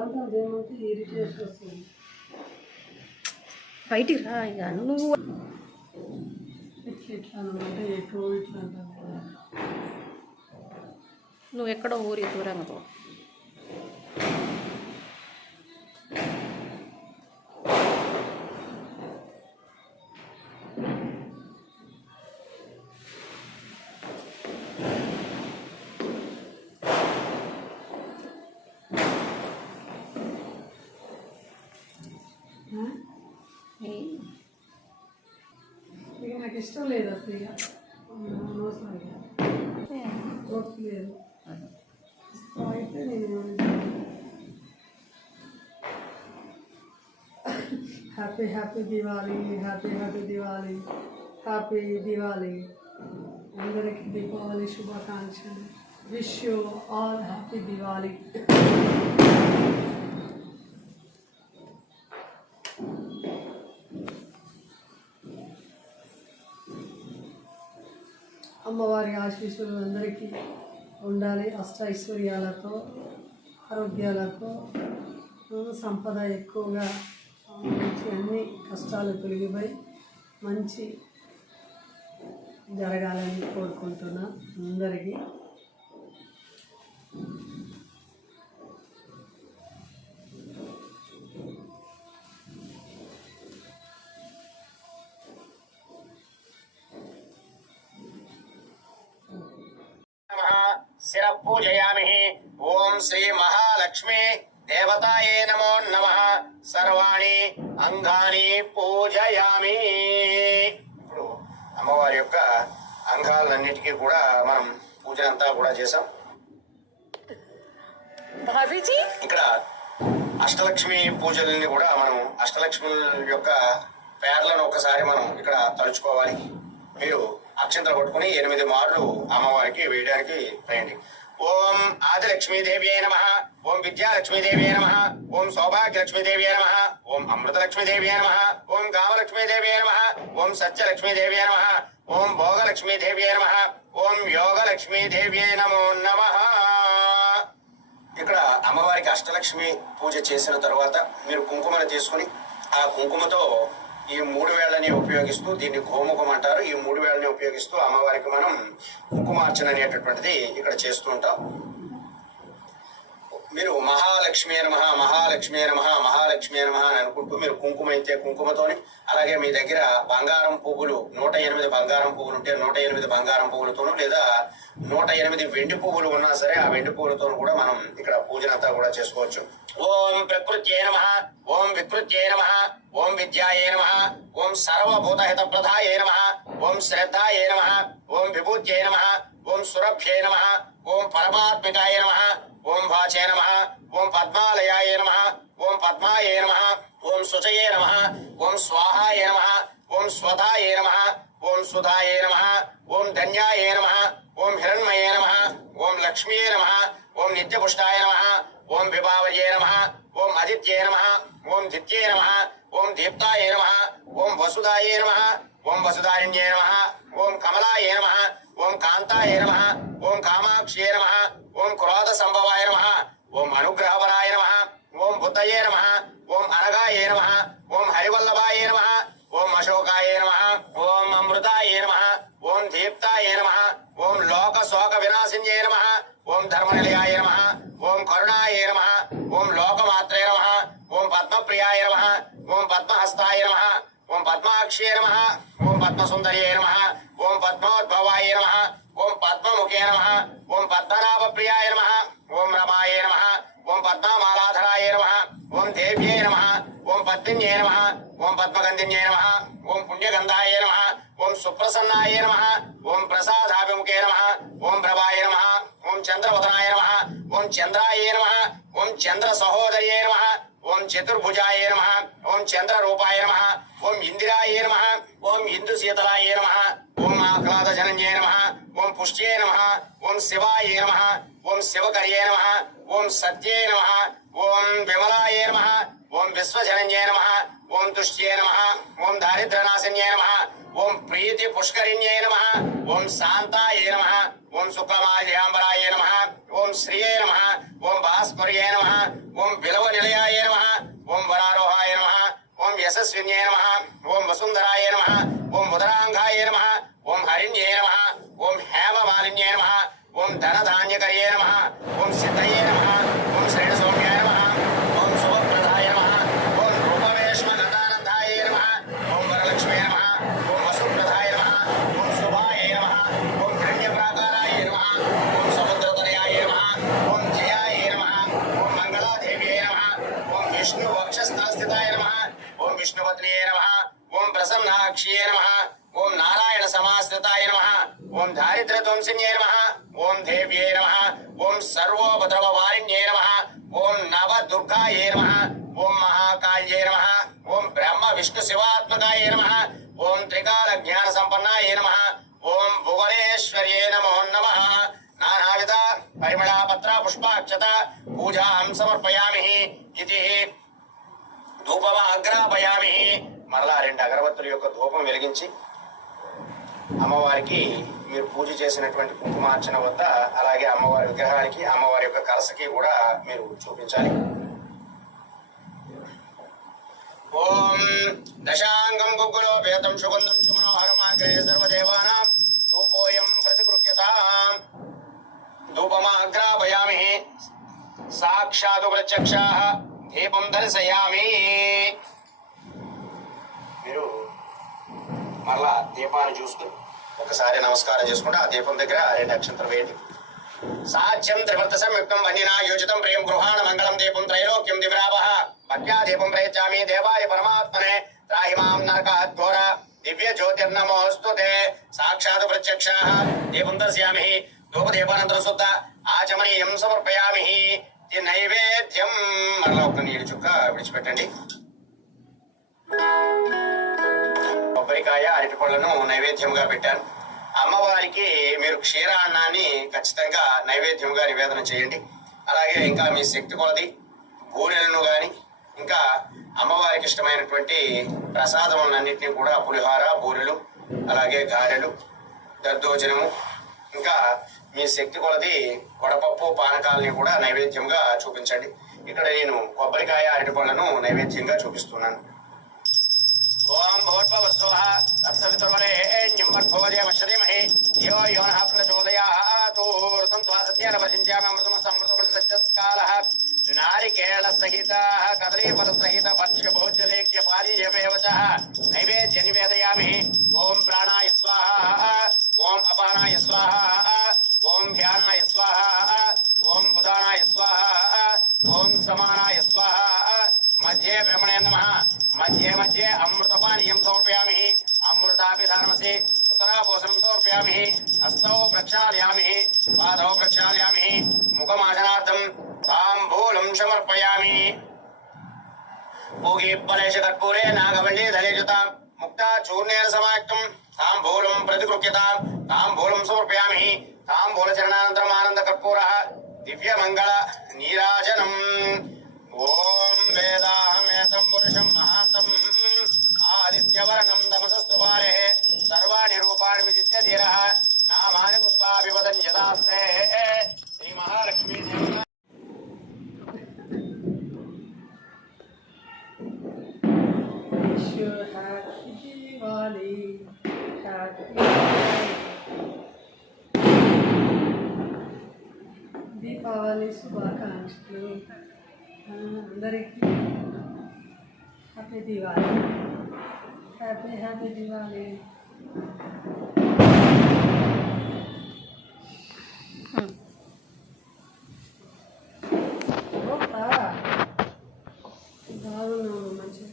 అదేమంటే ఇరిటేషన్ వస్తుంది. బయటికి రా ఇక నువ్వు ఇట్లా అంటే ఎక్కువ ఇట్లా అంటాను. నువ్వు ఎక్కడో ఊరి దూరంగా పో. ఇక నాకు ఇష్టం లేదు అసలు. ఇక అనవసరం ఓపిక లేదు. అయితే నేను happy happy Diwali, happy happy Diwali, happy Diwali. అందరికీ దీపావళి శుభాకాంక్షలు. Wish you all happy Diwali. అమ్మవారి ఆశీస్సులు అందరికీ ఉండాలి. అష్టైశ్వర్యాలతో, ఆరోగ్యాలతో, సంపద ఎక్కువగా, మంచి అన్ని కష్టాలు తొలగిపోయి మంచి జరగాలని కోరుకుంటున్నా అందరికీ. శిర పూజయామి. ఓం శ్రీ మహాలక్ష్మి దేవతాయే నమో నమః. సర్వాణి అంగాని పూజయామి. ఇప్పుడు అమ్మవారి యొక్క అంగాలన్నిటికీ కూడా మనం పూజనంతా కూడా చేసాం. ఇక్కడ అష్టలక్ష్మి పూజలని కూడా మనం అష్టలక్ష్మి యొక్క పేర్లను ఒకసారి మనం ఇక్కడ తలుచుకోవాలి. మీరు అక్షంతలు కొట్టుకుని 8 మార్లు అమ్మవారికి వేయడానికి వేయండి. ఓం ఆదిలక్ష్మీదేవ్యే నమః. ఓం విద్యాలక్ష్మీదేవ్యే నమః. ఓం సౌభాగ్యలక్ష్మీదేవ్యే నమః. ఓం అమృతలక్ష్మీదేవ్యే నమః. ఓం కామలక్ష్మీదేవ్యే నమః. ఓం సత్యలక్ష్మీదేవ్యే నమః. ఓం భోగలక్ష్మీదేవ్యే నమః. ఓం యోగలక్ష్మీదేవ్యే నమో నమః. ఇక్కడ అమ్మవారికి అష్టలక్ష్మి పూజ చేసిన తర్వాత మీరు కుంకుమను తీసుకుని ఆ కుంకుమతో ఈ 3 వేళ్ళని ఉపయోగిస్తూ, దీన్ని గోముఖం అంటారు, ఈ 3 వేళ్ళని ఉపయోగిస్తూ అమ్మవారికి మనం కుంకుమార్చన అనేటటువంటిది ఇక్కడ చేస్తూ ఉంటాం. మీరు మహాలక్ష్మి నమః, మహాలక్ష్మి నమః, మహాలక్ష్మి నమః అని అనుకుంటూ మీరు కుంకుమ అయితే కుంకుమతోని, అలాగే మీ దగ్గర బంగారం పువ్వులు 108 బంగారం పువ్వులు ఉంటే 108 బంగారం పువ్వులతోనూ, లేదా 108 వెండి పువ్వులు ఉన్నా సరే ఆ వెండి పువ్వులతో కూడా మనం ఇక్కడ పూజనంతా కూడా చేసుకోవచ్చు. ఓం ప్రకృత్యే నమః. ఓం వికృత్యే నమః. ఓం విద్యాయే నమః. ఓం సర్వభూతహిత ప్రదాయే నమః. ఓం శ్రద్ధాయే నమః. ఓం విభూత్యే నమః. ఓం సురభ్యే నమః. ఓం పరమాత్మికాయ నమః. ఓం వాచే నమః. ఓం పద్మాలయాయ నమః. ఓం పద్మాయే నమః. ఓం శుచయే నమః. ఓం స్వాహాయ నమః. ఓం స్వధాయే నమః. ఓం సుధాయే నమః. ఓం ధన్యాయే నమః. ఓం హిరణ్మయే నమః. ఓం లక్ష్మీయే నమః. ఓం నిత్యపుష్టాయ నమః. ఓం విభావయే నమః. ఓం అదిత్యే నమః. ఓం దిత్యే నమః. ఓం దీప్తాయే నమః. ఓం వసుదాయే నమః. ఓం వసుదారిణ్యే నమః. ఓం కమలాయే నమః. ఓం కాంతాయే నమః. ఓం కామాక్ష్యే నమః. ఓం క్రోధ సంభవాయ నమః. ఓం అనుగ్రహవరాయ నమః. ఓం బుద్ధయే నమః. ఓం అనగాయే నమః. ఓం హరివల్లభాయే నమః. ఓం అశోకాయే నమః. ఓం అమృతాయే నమః. ఓం దీప్తాయే నమః. ఓం లోక శోక వినాశిన్యే నమః. ఓం ధర్మనిలయాయ నమః. ఓం కరుణాయే నమః. ఓం లోకమాత్రే నమః. ఓం పద్మప్రియాయ నమః. ఓం పద్మహస్తాయ నమః. ఓం పద్మాక్షే నమః. ఓం పద్మసుందర్యే నమః. ఓం పద్మోద్భవాయ నమః. ఓం పద్మముఖే నమః. ఓం పద్మనాభప్రియాయ నమః. ఓం రమాయే నమః. ఓం పద్మమాలాధరాయ నమః. ఓం దేవ్యే నమః. ఓం పద్మిన్యే నమః. ఓం పద్మగంధిన్యే నమః. ఓం పుణ్యగంధాయ నమః. ఓం సుప్రసన్నాయ నమః. ఓం ప్రసాదాభిముఖే నమః. ఓం ప్రభాయ నమః. ఓం చంద్రవదనాయ నమః. ఓం చంద్రాయ నమః. ఓం చంద్ర సహోదర్యే నమః. ఓం చతుర్భుజాయ నమః. ఓం చంద్ర రూపాయ నమః. ఓం ఇందిరాయ నమః. ఓం ఇందు శీతలాయ నమః. ఓం ఆహ్లాద జనన్యే నమః. ఓం పుష్ట్యే నమః. ఓం శివాయ నమః. ఓం శివకర్యే నమః. ఓం సత్యే నమః. ఓం విమలాయ నమః. ఓం విశ్వజనన్యే నమః ఓం తుష్ట్యే నమః ఓం దారిద్ర్యనాశన్యే నమః ఓం ప్రీతి పుష్కరిణ్యే నమః ఓం శాంతాయే నమః ఓం సుఖమాల్యాంబరాయ నమః ఓం శ్రీయే నమః ఓం భాస్కర్యే నమః ఓం విలవ నిలయాయ నమః ఓం వరారోహాయ నమః ఓం యశస్విన్యే నమః ఓం వసుంధరాయ నమః ఓం ఉదరాంగాయ నమః ఓం హరిణ్యే నమః ఓం హేమమాలిన్యే నమః ఓం ధనధాన్యకర్యే నమః ఓం సిద్ధయే నమః ఓం శ్రేణసౌమ్యాయ నమః ఓం శుభప్రదాయ నమః ఓం రూపవేశ్మగతానందాయ నమః ఓం వరలక్ష్మే నమః ఓం వసుప్రదాయ నమః ఓం శుభాయ నమః ఓం హిరణ్యప్రాకారాయ నమః ఓం సముద్రతనయాయ నమః ఓం జయాయ నమః ఓం మంగళాదేవ్యై నమః ఓం విష్ణు వక్షస్థలస్థితాయ నమః ఓం విష్ణుపత్న్యే నమః ఓం ప్రసన్నాక్ష్యే నమః ఓం నారాయణ సమాశ్రితాయ నమః ఓం దారిద్ర్యధ్వంసిన్యే నమః ఓం దేవ్యే నమః ఓం సర్వోపద్రవవారిణ్యే నమః ఓం నవదుర్గాయే నమః ఓం మహాకాళ్యే నమః ఓం బ్రహ్మ విష్ణు శివాత్మకాయ నమః ఓం త్రికాల జ్ఞాన సంపన్నాయ నమః ఓం భువనేశ్వర్యే నమో నమః నానావిధ పరిమళాపత్ర పుష్పాక్షత పూజాం సమర్పయామి ఇది ధూపమాగ్రాపయామి. మరలా 2 అగరబత్తుల యొక్క ధూపం వెలిగించి అమ్మవారికి మీరు పూజ చేసినటువంటి కుంకుమార్చన వద్ద అలాగే అమ్మవారి విగ్రహానికి అమ్మవారి యొక్క కలసకి కూడా మీరు చూపించాలి. ఓం దశాంగం గుగ్గులో వేదం సుగంధం సుమనోహరమాగ్రే సర్వదేవానాం ధూపోయం ప్రతిగృహ్యతాం ధూపమాగ్రాపయామి సాక్షాత్ ప్రత్యక్షాః దీపం దర్శయామి. మీరు మరలా దీపాన్ని చూసుకుని ఒకసారి నమస్కారం చేసుకుంటే ఆ దీపం దగ్గర 2 అక్షంతలు వేయండి. సాధ్యం త్రివర్త సంయుక్తం వన్యనా యోజితం ప్రియం గృహాణ మంగళం దీపం త్రైలోక్యం దివ్రావః భక్త్యా దీపం ప్రయచ్చామి దేవాయ పరమాత్మనే త్రాహి మాం నరకాద్ఘోర దివ్య జ్యోతిర్నమోస్తుతే. సాక్షాత్ ప్రత్యక్షాః దీపం దర్శయామి ధూపదీపానంతరం శుద్ధ ఆచమనీయం సమర్పయామి. ఈ నైవేద్యం మరలా ఒక నీళ్ళు చుక్క విడిచిపెట్టండి. కొబ్బరికాయ అరటిపళ్ళను నైవేద్యంగా పెట్టాను. అమ్మవారికి మీరు క్షీరాన్నాన్ని ఖచ్చితంగా నైవేద్యంగా నివేదన చేయండి. అలాగే ఇంకా మీ శక్తి కొలది బూరెలను కానీ ఇంకా అమ్మవారికి ఇష్టమైనటువంటి ప్రసాదములన్నింటినీ కూడా పులిహోర బూరెలు అలాగే గారెలు దద్దోజనము ఇంకా మీ శక్తి కొలది వడపప్పు పానకాలని కూడా నైవేద్యంగా చూపించండి. ఇక్కడ నేను కొబ్బరికాయ అరటిపళ్ళను నైవేద్యంగా చూపిస్తున్నాను. ఓం భూర్భువస్సువః తత్సవితుర్వరేణ్యం భర్గోదేవశ్రీమహి యో యో నః ప్రచోదయాత్. ఋతం త్వా సత్యేన వశించామి అమృతమస్తమృతమృతస్కాలః నారికేళ సహిత కదలీఫల సహిత భక్ష్యభోజ్యలేఖ్య పారీయమేవచః నైవేద్య నివేదయామి. ఓం ప్రాణాయ స్వాహ ఓం అపానాయ స్వాహ ఓం ధ్యానాయ స్వాహ ఓం బుధానాయ స్వాహ ఓం సమానాయ స్వాహ. మధ్యే బ్రహ్మణే నమః మధ్యే మధ్యే అమృతపానీయం సమర్పయామి. అమృతాభిధానమసి ఉత్తరాపోషణం సమర్పయామి. హస్తౌ ప్రక్షాళయామి పాదౌ ప్రక్షాళయామి ముఖమాసనార్థం తాంబూలం సమర్పయామి. భోగి ఫలేష కర్పూరే నాగవల్లి ధలేజుతాం ముక్తా చూర్ణేన సమాయుక్తం తాంబూలం ప్రతిగృహ్యతాం తాంబూలం సమర్పయామి. తాంబూల చరణానంతరం ఆనంద కర్పూర దివ్య మంగళ నీరాజనం. ఓం వేదాహమేతం పురుషం మహాంతం ఆదిత్యవర్ణం తమసస్తు పారే సర్వాణి రూపాణి విజిత్య ధీరః నామాని పుష్పాభివదన్ యదాస్తే. శ్రీ మహాలక్ష్మీ హ్యాపీ దివాళీ హ్యాపీ దీపావళి శుభాకాంక్షలు అందరికీ. Happy Diwali happy Diwali. బాగున్నాను మంచిగా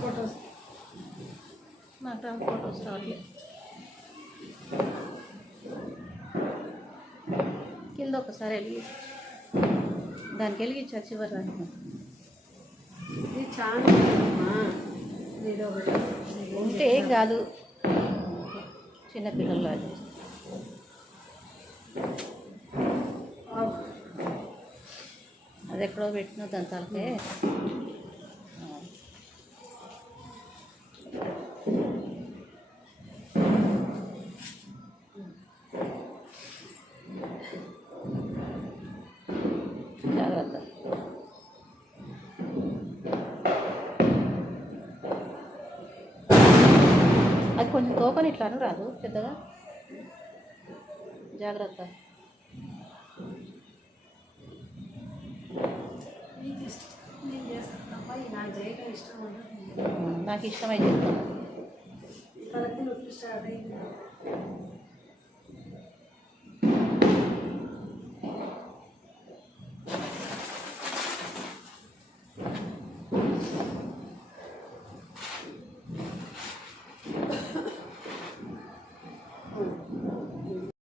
ఫోటోస్ నాకు ఫోటోస్ రావట్లేదు. కింద ఒకసారి వెలిగించు దానికి వెలిగించు చివరి చాలా ఉందమ్మా. ఇది ఒకటి ఉంటే ఏం కాదు, చిన్నపిల్లలు అది. అది ఎక్కడో పెట్టిన దంతాలకే. జాగ్రత్త. అది కొంచెం తోకని ఇట్లా అను రాదు పెద్దగా. జాగ్రత్త. నీకు ఇష్టం నేను చేస్తాను తప్ప నాకు చేయక ఇష్టం ఉండదు. నాకు ఇష్టమై చెప్తాను. తలకి నొప్పి స్టార్ట్ అయింది.